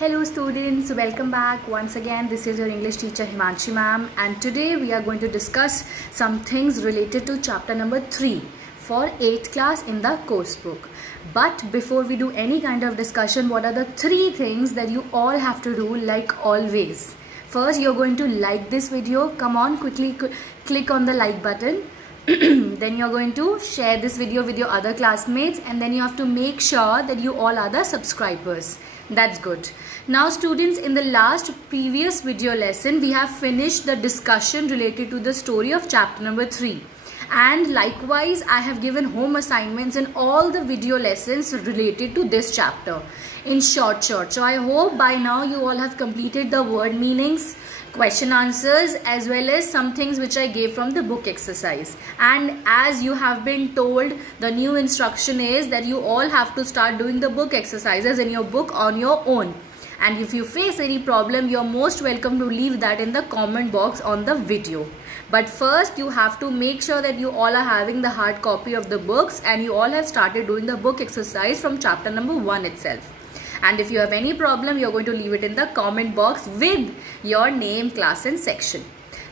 Hello students, welcome back once again. This is your English teacher Himanshi ma'am, and today we are going to discuss some things related to chapter number 3 for 8th class in the course book. But before we do any kind of discussion, what are the 3 things that you all have to do like always? First, you're going to like this video. Come on, quickly click on the like button. Then you're going to share this video with your other classmates, and then you have to make sure that you all are the subscribers. That's good. Now students, in the previous video lesson, we have finished the discussion related to the story of chapter number 3. And likewise, I have given home assignments in all the video lessons related to this chapter in short. So I hope by now you all have completed the word meanings, question answers, as well as some things which I gave from the book exercise. And as you have been told, the new instruction is that you all have to start doing the book exercises in your book on your own. And if you face any problem, you are most welcome to leave that in the comment box on the video. But first, you have to make sure that you all are having the hard copy of the books and you all have started doing the book exercise from chapter number 1 itself. And if you have any problem, you're going to leave it in the comment box with your name, class and section.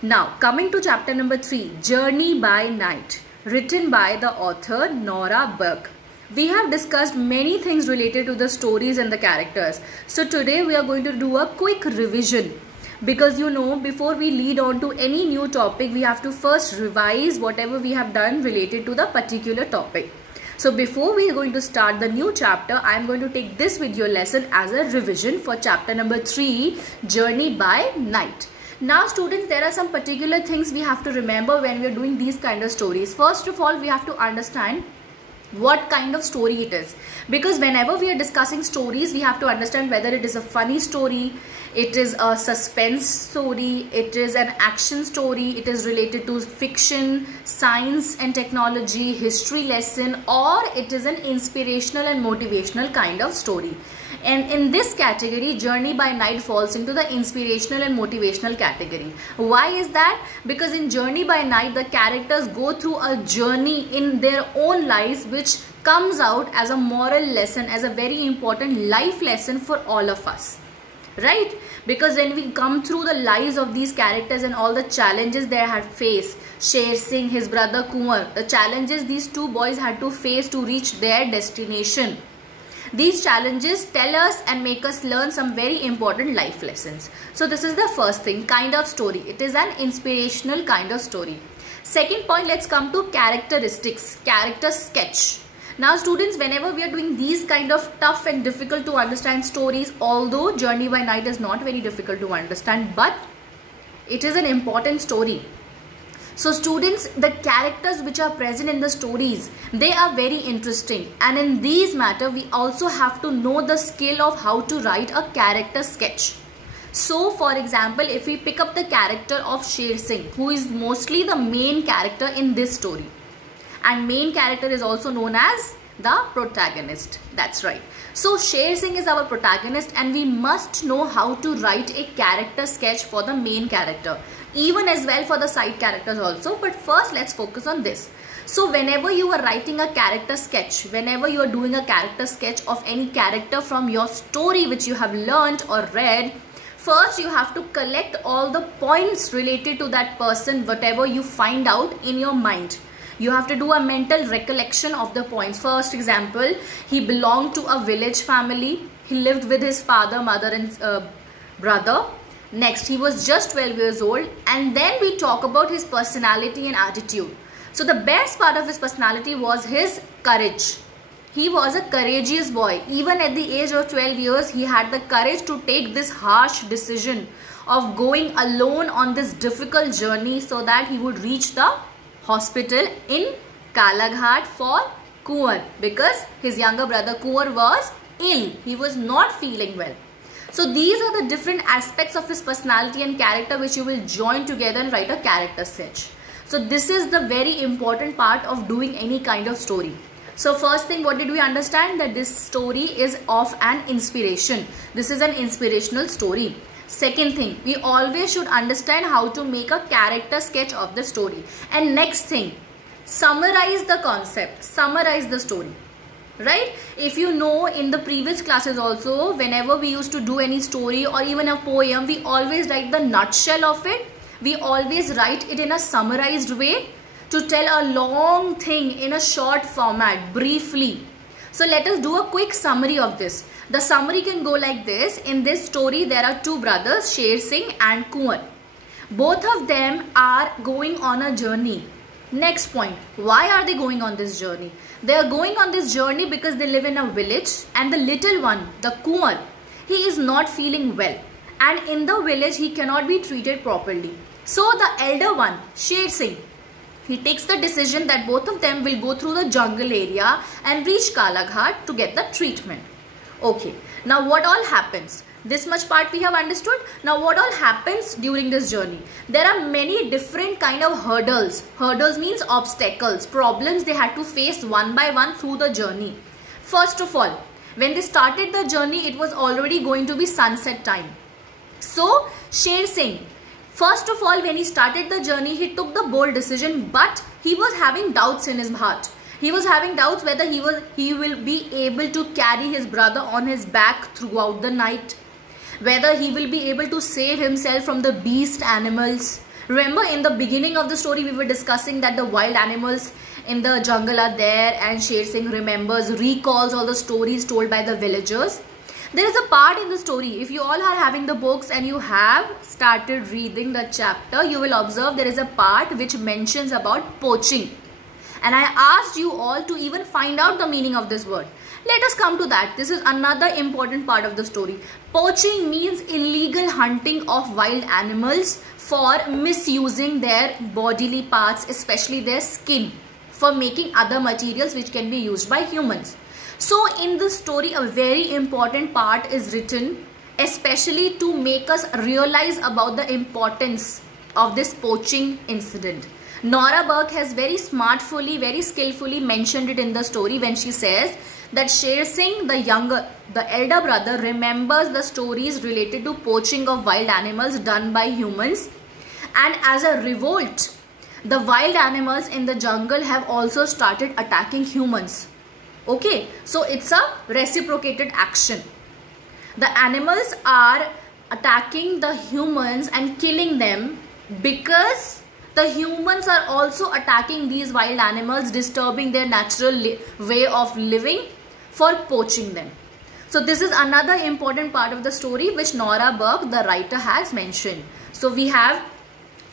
Now, coming to chapter number 3, Journey by Night, written by the author Nora Burke. We have discussed many things related to the stories and the characters. So today we are going to do a quick revision. Because you know, before we lead on to any new topic, we have to first revise whatever we have done related to the particular topic. So before we are going to start the new chapter, I am going to take this video lesson as a revision for chapter number 3, Journey by Night. Now students, there are some particular things we have to remember when we are doing these kind of stories. First of all, we have to understand what kind of story it is, because whenever we are discussing stories, we have to understand whether it is a funny story, it is a suspense story, it is an action story, it is related to fiction, science and technology, history lesson, or it is an inspirational and motivational kind of story. And in this category, Journey by Night falls into the inspirational and motivational category. Why is that? Because in Journey by Night, the characters go through a journey in their own lives which comes out as a moral lesson, as a very important life lesson for all of us. Right? Because when we come through the lives of these characters and all the challenges they had faced, Sher Singh, his brother Kunwar, the challenges these two boys had to face to reach their destination. These challenges tell us and make us learn some very important life lessons. So this is the first thing, kind of story. It is an inspirational kind of story. Second point, let's come to characteristics, character sketch. Now students, whenever we are doing these kind of tough and difficult to understand stories, although Journey by Night is not very difficult to understand, but it is an important story. So students, the characters which are present in the stories, they are very interesting. And in these matter, we also have to know the skill of how to write a character sketch. So for example, if we pick up the character of Sher Singh, who is mostly the main character in this story. And main character is also known as the protagonist. That's right. So Sher Singh is our protagonist and we must know how to write a character sketch for the main character. Even as well for the side characters also. But first let's focus on this. So whenever you are writing a character sketch, whenever you are doing a character sketch of any character from your story which you have learned or read, first you have to collect all the points related to that person, whatever you find out in your mind. You have to do a mental recollection of the points. First example, he belonged to a village family. He lived with his father, mother and brother. Next, he was just 12 years old. And then we talk about his personality and attitude. So the best part of his personality was his courage. He was a courageous boy. Even at the age of 12 years, he had the courage to take this harsh decision of going alone on this difficult journey so that he would reach the hospital in Kalaghat for Kunwar, because his younger brother Kunwar was ill. He was not feeling well. So these are the different aspects of his personality and character which you will join together and write a character sketch. So this is the very important part of doing any kind of story. So first thing, what did we understand? That this story is of an inspiration. This is an inspirational story. Second thing, we always should understand how to make a character sketch of the story. And next thing, summarize the concept, summarize the story. right? If you know, in the previous classes also, whenever we used to do any story or even a poem, we always write the nutshell of it. We always write it in a summarized way to tell a long thing in a short format, briefly. So let us do a quick summary of this. The summary can go like this. In this story, there are two brothers, Sher Singh and Kunwar. Both of them are going on a journey. Next point, why are they going on this journey? They are going on this journey because they live in a village, and the little one, the Kunwar, he is not feeling well, and in the village he cannot be treated properly. So the elder one, Sher Singh, he takes the decision that both of them will go through the jungle area and reach Kalaghat to get the treatment. Okay, now what all happens? This much part we have understood. Now what all happens during this journey? There are many different kind of hurdles. Hurdles means obstacles, problems they had to face one by one through the journey. First of all, when they started the journey, it was already going to be sunset time. So Sher Singh, first of all, when he started the journey, he took the bold decision, but he was having doubts in his heart. He was having doubts whether he will be able to carry his brother on his back throughout the night, whether he will be able to save himself from the beast animals. Remember, in the beginning of the story, we were discussing that the wild animals in the jungle are there, and Sher Singh recalls all the stories told by the villagers. There is a part in the story, if you all are having the books and you have started reading the chapter, you will observe there is a part which mentions about poaching. And I asked you all to even find out the meaning of this word. Let us come to that. This is another important part of the story. Poaching means illegal hunting of wild animals for misusing their bodily parts, especially their skin, for making other materials which can be used by humans. So in this story, a very important part is written, especially to make us realize about the importance of this poaching incident. Nora Burke has very smartfully, very skillfully mentioned it in the story when she says that Sher Singh, the elder brother, remembers the stories related to poaching of wild animals done by humans, and as a revolt, the wild animals in the jungle have also started attacking humans. Okay, so it's a reciprocated action. The animals are attacking the humans and killing them because the humans are also attacking these wild animals, disturbing their natural way of living for poaching them. So this is another important part of the story which Nora Burke, the writer, has mentioned. So we have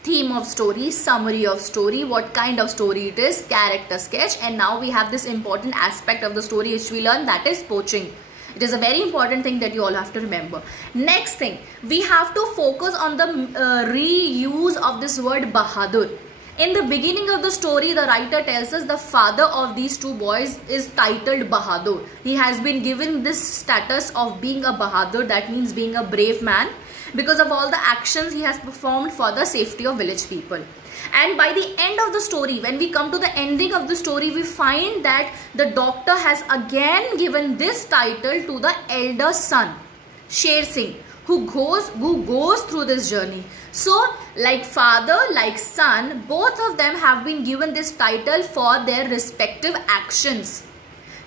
theme of story, summary of story, what kind of story it is, character sketch, and now we have this important aspect of the story which we learn, that is poaching. It is a very important thing that you all have to remember. Next thing, we have to focus on the reuse of this word Bahadur. In the beginning of the story, the writer tells us the father of these two boys is titled Bahadur. He has been given this status of being a Bahadur, that means being a brave man, because of all the actions he has performed for the safety of village people. And by the end of the story, when we come to the ending of the story, we find that the doctor has again given this title to the elder son, Sher Singh, who goes through this journey. So like father, like son, both of them have been given this title for their respective actions.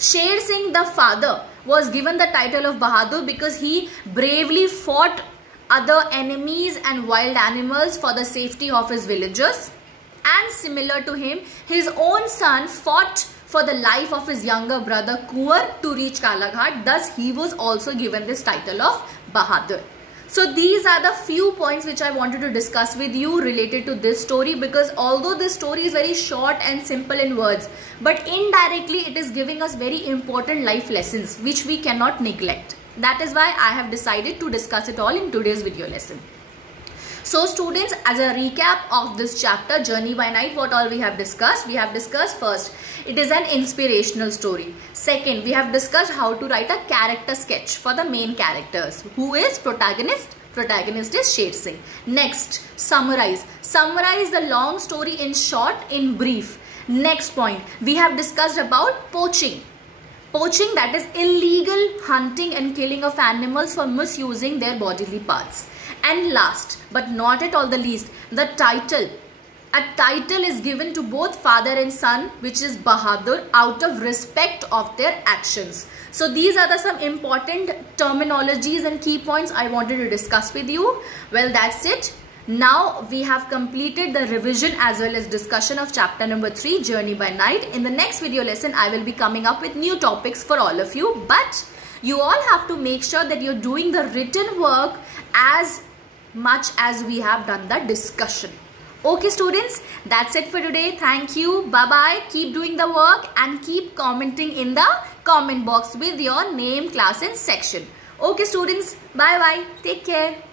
Sher Singh, the father, was given the title of Bahadur because he bravely fought other enemies and wild animals for the safety of his villagers. And similar to him, his own son fought for the life of his younger brother Kunwar to reach Kalaghat. Thus, he was also given this title of Bahadur. So these are the few points which I wanted to discuss with you related to this story, because although this story is very short and simple in words, but indirectly it is giving us very important life lessons which we cannot neglect. That is why I have decided to discuss it all in today's video lesson. So students, as a recap of this chapter, Journey by Night, what all we have discussed? We have discussed first, it is an inspirational story. Second, we have discussed how to write a character sketch for the main characters. Who is protagonist? Protagonist is Sher Singh. Next, summarize. Summarize the long story in short, in brief. Next point, we have discussed about poaching. Poaching, that is illegal hunting and killing of animals for misusing their bodily parts. And last but not at all the least, the title a title is given to both father and son, which is Bahadur, out of respect of their actions. So these are the some important terminologies and key points I wanted to discuss with you. Well, that's it. Now we have completed the revision as well as discussion of chapter number 3, Journey by Night. In the next video lesson, I will be coming up with new topics for all of you. But you all have to make sure that you're doing the written work as much as we have done the discussion. Okay students, that's it for today. Thank you. Bye-bye. Keep doing the work and keep commenting in the comment box with your name, class and section. Okay students, bye-bye. Take care.